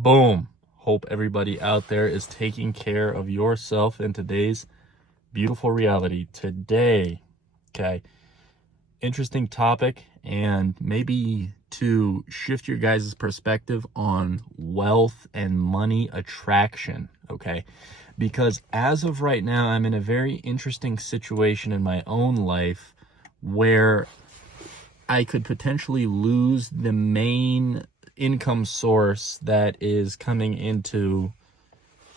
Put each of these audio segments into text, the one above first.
Boom. Hope everybody out there is taking care of yourself in today's beautiful reality. Today, okay, interesting topic, and maybe to shift your guys' perspective on wealth and money attraction, okay? Because as of right now, I'm in a very interesting situation in my own life where I could potentially lose the main income source that is coming into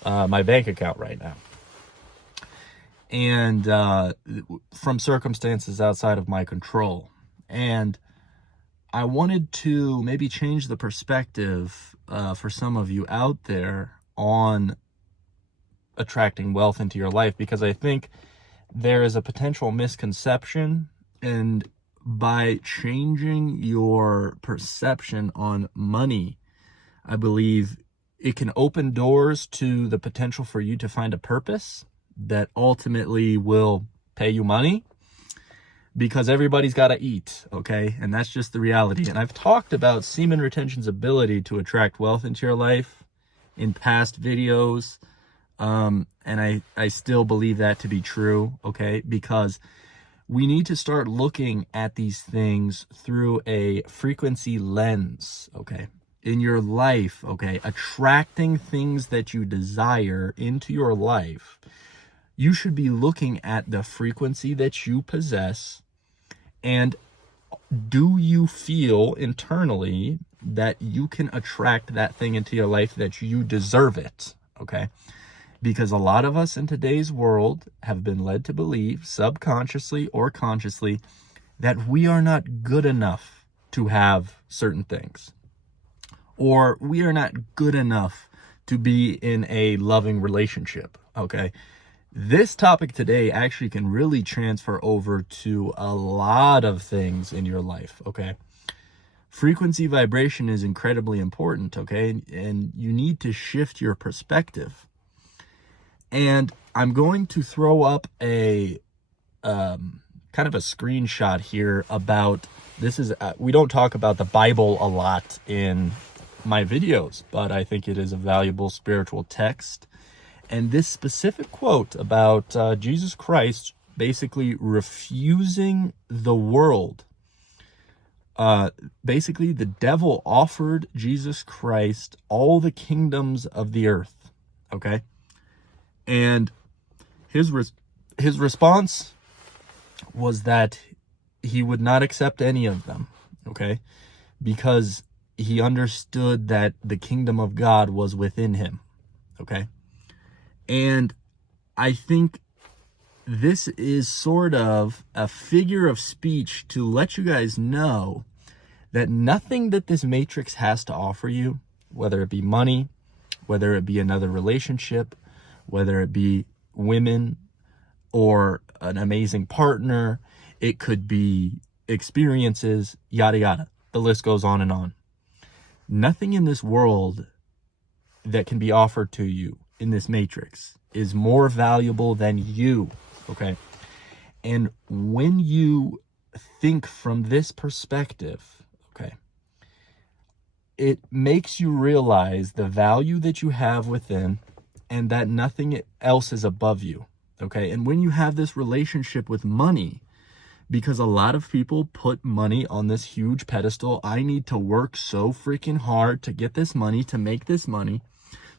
my bank account right now. And from circumstances outside of my control. And I wanted to maybe change the perspective for some of you out there on attracting wealth into your life, because I think there is a potential misconception, and by changing your perception on money, I believe it can open doors to the potential for you to find a purpose that ultimately will pay you money, because everybody's got to eat, okay? And that's just the reality. And I've talked about semen retention's ability to attract wealth into your life in past videos, and I still believe that to be true, okay? Because we need to start looking at these things through a frequency lens, okay? In your life, okay? Attracting things that you desire into your life, you should be looking at the frequency that you possess, and do you feel internally that you can attract that thing into your life, that you deserve it, okay? Because a lot of us in today's world have been led to believe, subconsciously or consciously, that we are not good enough to have certain things, or we are not good enough to be in a loving relationship, okay? This topic today actually can really transfer over to a lot of things in your life, okay? Frequency vibration is incredibly important, okay? And you need to shift your perspective. And I'm going to throw up a kind of a screenshot here about, this is, we don't talk about the Bible a lot in my videos, but I think it is a valuable spiritual text. And this specific quote about Jesus Christ basically refusing the world. Basically, the devil offered Jesus Christ all the kingdoms of the earth, okay? And his response was that he would not accept any of them, okay? Because he understood that the kingdom of God was within him, okay? And I think this is sort of a figure of speech to let you guys know that nothing that this matrix has to offer you, whether it be money, whether it be another relationship, whether it be women or an amazing partner, it could be experiences, yada, yada. The list goes on and on. Nothing in this world that can be offered to you in this matrix is more valuable than you, okay? And when you think from this perspective, okay, it makes you realize the value that you have within, and that nothing else is above you, okay? And when you have this relationship with money, because a lot of people put money on this huge pedestal, I need to work so freaking hard to get this money, to make this money,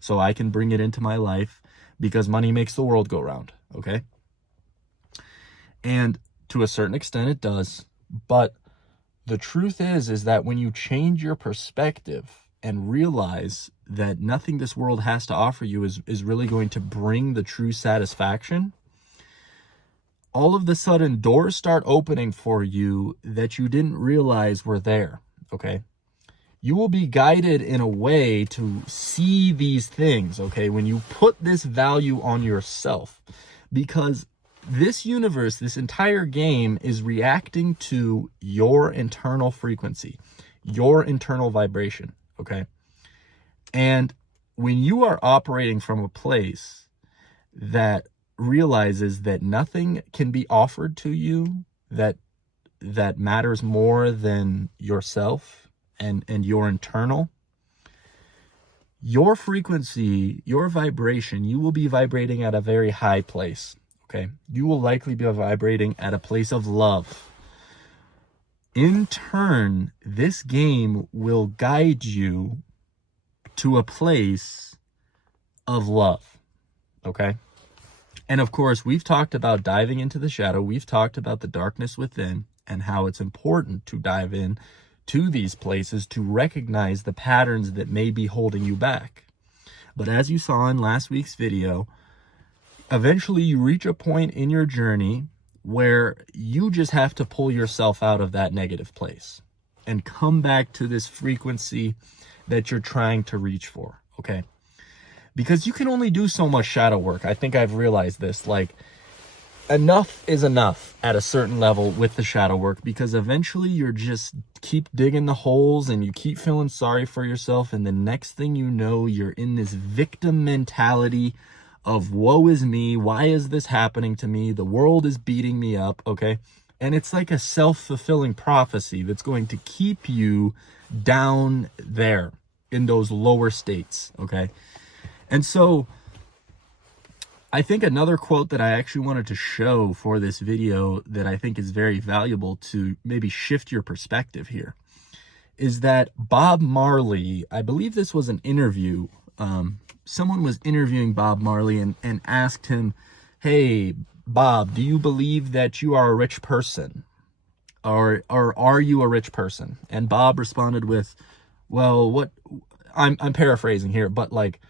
so I can bring it into my life, because money makes the world go round, okay? And to a certain extent it does, but the truth is that when you change your perspective and realize that nothing this world has to offer you is really going to bring the true satisfaction, all of a sudden doors start opening for you that you didn't realize were there, okay? You will be guided in a way to see these things, okay, when you put this value on yourself, because this universe, this entire game is reacting to your internal frequency, your internal vibration, okay? And when you are operating from a place that realizes that nothing can be offered to you that matters more than yourself and your internal, your frequency, your vibration, you will be vibrating at a very high place, okay? You will likely be vibrating at a place of love. In turn, this game will guide you to a place of love, okay? And of course, we've talked about diving into the shadow. We've talked about the darkness within and how it's important to dive in to these places to recognize the patterns that may be holding you back. But as you saw in last week's video, eventually you reach a point in your journey where you just have to pull yourself out of that negative place and come back to this frequency that you're trying to reach for, okay? Because you can only do so much shadow work. I think I've realized this. Like, enough is enough at a certain level with the shadow work, because eventually you're just keep digging the holes and you keep feeling sorry for yourself. And the next thing you know, you're in this victim mentality of woe is me. Why is this happening to me? The world is beating me up. Okay. And it's like a self-fulfilling prophecy that's going to keep you down there in those lower states. Okay. And so I think another quote that I actually wanted to show for this video that I think is very valuable to maybe shift your perspective here is that Bob Marley, I believe this was an interview. Someone was interviewing Bob Marley and asked him, hey, Bob, do you believe that you are a rich person? Or are you a rich person? And Bob responded with, well, what I'm paraphrasing here, but like,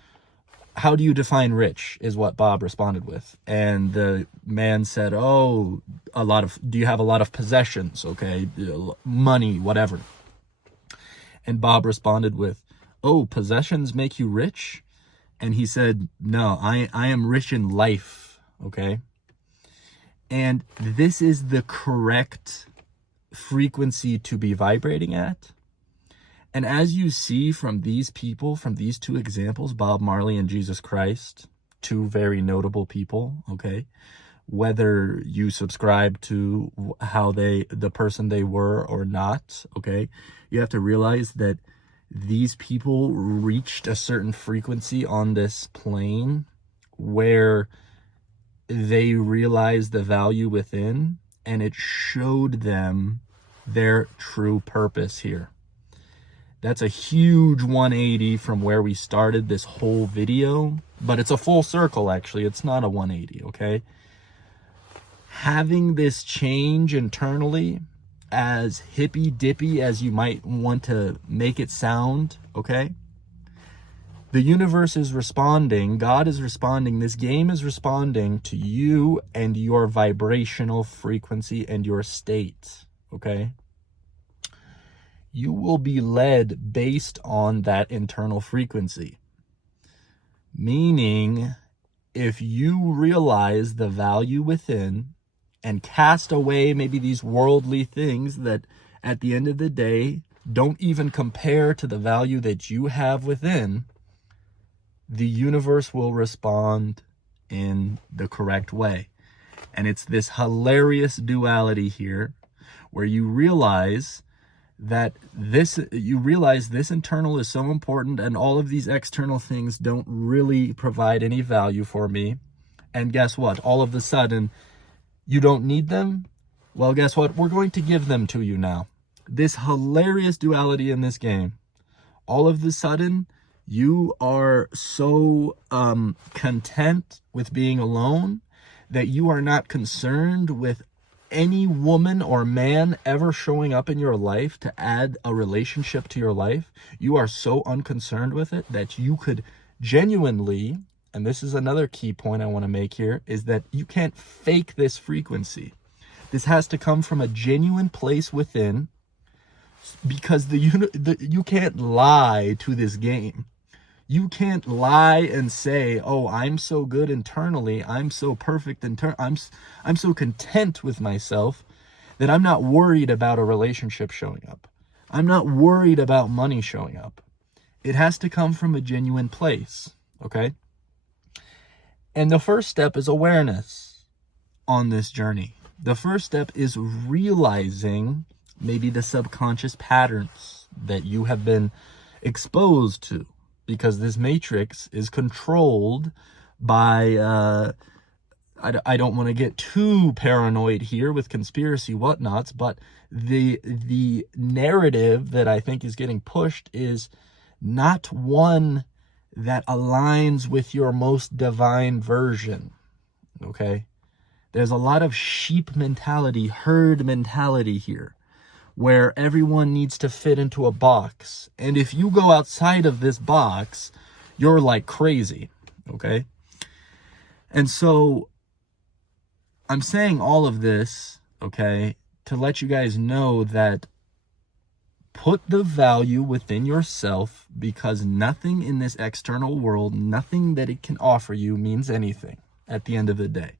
how do you define rich is what Bob responded with. And the man said, oh, do you have a lot of possessions? Okay. Money, whatever. And Bob responded with, oh, possessions make you rich? And he said, no, I am rich in life. Okay. And this is the correct frequency to be vibrating at. And as you see from these people, from these two examples, Bob Marley and Jesus Christ, two very notable people, okay? Whether you subscribe to the person they were or not, okay? You have to realize that these people reached a certain frequency on this plane where they realized the value within, and it showed them their true purpose here. That's a huge 180 from where we started this whole video, but it's a full circle, actually. It's not a 180, okay? Having this change internally, as hippy-dippy as you might want to make it sound, okay? The universe is responding, God is responding, this game is responding to you and your vibrational frequency and your state, okay? You will be led based on that internal frequency. Meaning, if you realize the value within and cast away maybe these worldly things that at the end of the day don't even compare to the value that you have within, the universe will respond in the correct way. And it's this hilarious duality here where you realize that this internal is so important and all of these external things don't really provide any value for me. And guess what? All of a sudden, you don't need them? Well, guess what? We're going to give them to you now. This hilarious duality in this game. All of a sudden, you are so content with being alone that you are not concerned with any woman or man ever showing up in your life to add a relationship to your life. You are so unconcerned with it that you could genuinely, and this is another key point I want to make here, is that you can't fake this frequency. This has to come from a genuine place within, because you can't lie to this game. You can't lie and say, oh, I'm so good internally, I'm so perfect I'm so content with myself that I'm not worried about a relationship showing up. I'm not worried about money showing up. It has to come from a genuine place, okay? And the first step is awareness on this journey. The first step is realizing maybe the subconscious patterns that you have been exposed to. because this matrix is controlled by, I don't want to get too paranoid here with conspiracy whatnots, but the narrative that I think is getting pushed is not one that aligns with your most divine version, okay? There's a lot of sheep mentality, herd mentality here, where everyone needs to fit into a box. And if you go outside of this box, you're like crazy, okay? And so I'm saying all of this, okay, to let you guys know that put the value within yourself, because nothing in this external world, nothing that it can offer you means anything at the end of the day.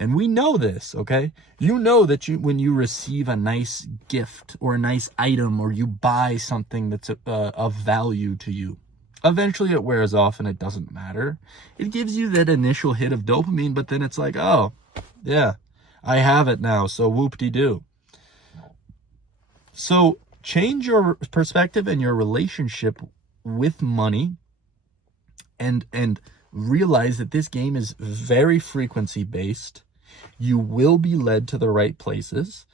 And we know this, okay? You know that when you receive a nice gift or a nice item, or you buy something that's of value to you, eventually it wears off and it doesn't matter. It gives you that initial hit of dopamine, but then it's like, oh, yeah, I have it now, so whoop-de-doo. So change your perspective and your relationship with money, and realize that this game is very frequency-based. You will be led to the right places.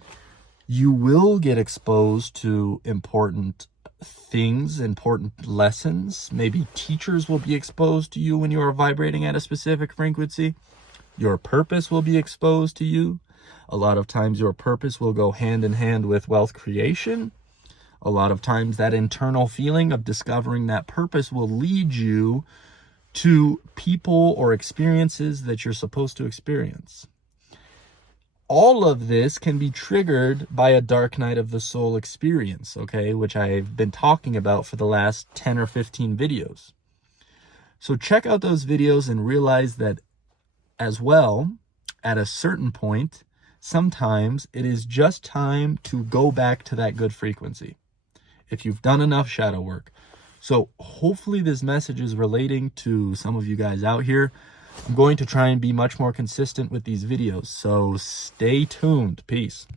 You will get exposed to important things, important lessons. Maybe teachers will be exposed to you when you are vibrating at a specific frequency. Your purpose will be exposed to you. A lot of times your purpose will go hand in hand with wealth creation. A lot of times that internal feeling of discovering that purpose will lead you to people or experiences that you're supposed to experience. All of this can be triggered by a dark night of the soul experience, okay, which I've been talking about for the last 10 or 15 videos. So check out those videos and realize that as well, at a certain point, sometimes it is just time to go back to that good frequency if you've done enough shadow work. So hopefully this message is relating to some of you guys out here. I'm going to try and be much more consistent with these videos, so stay tuned. Peace.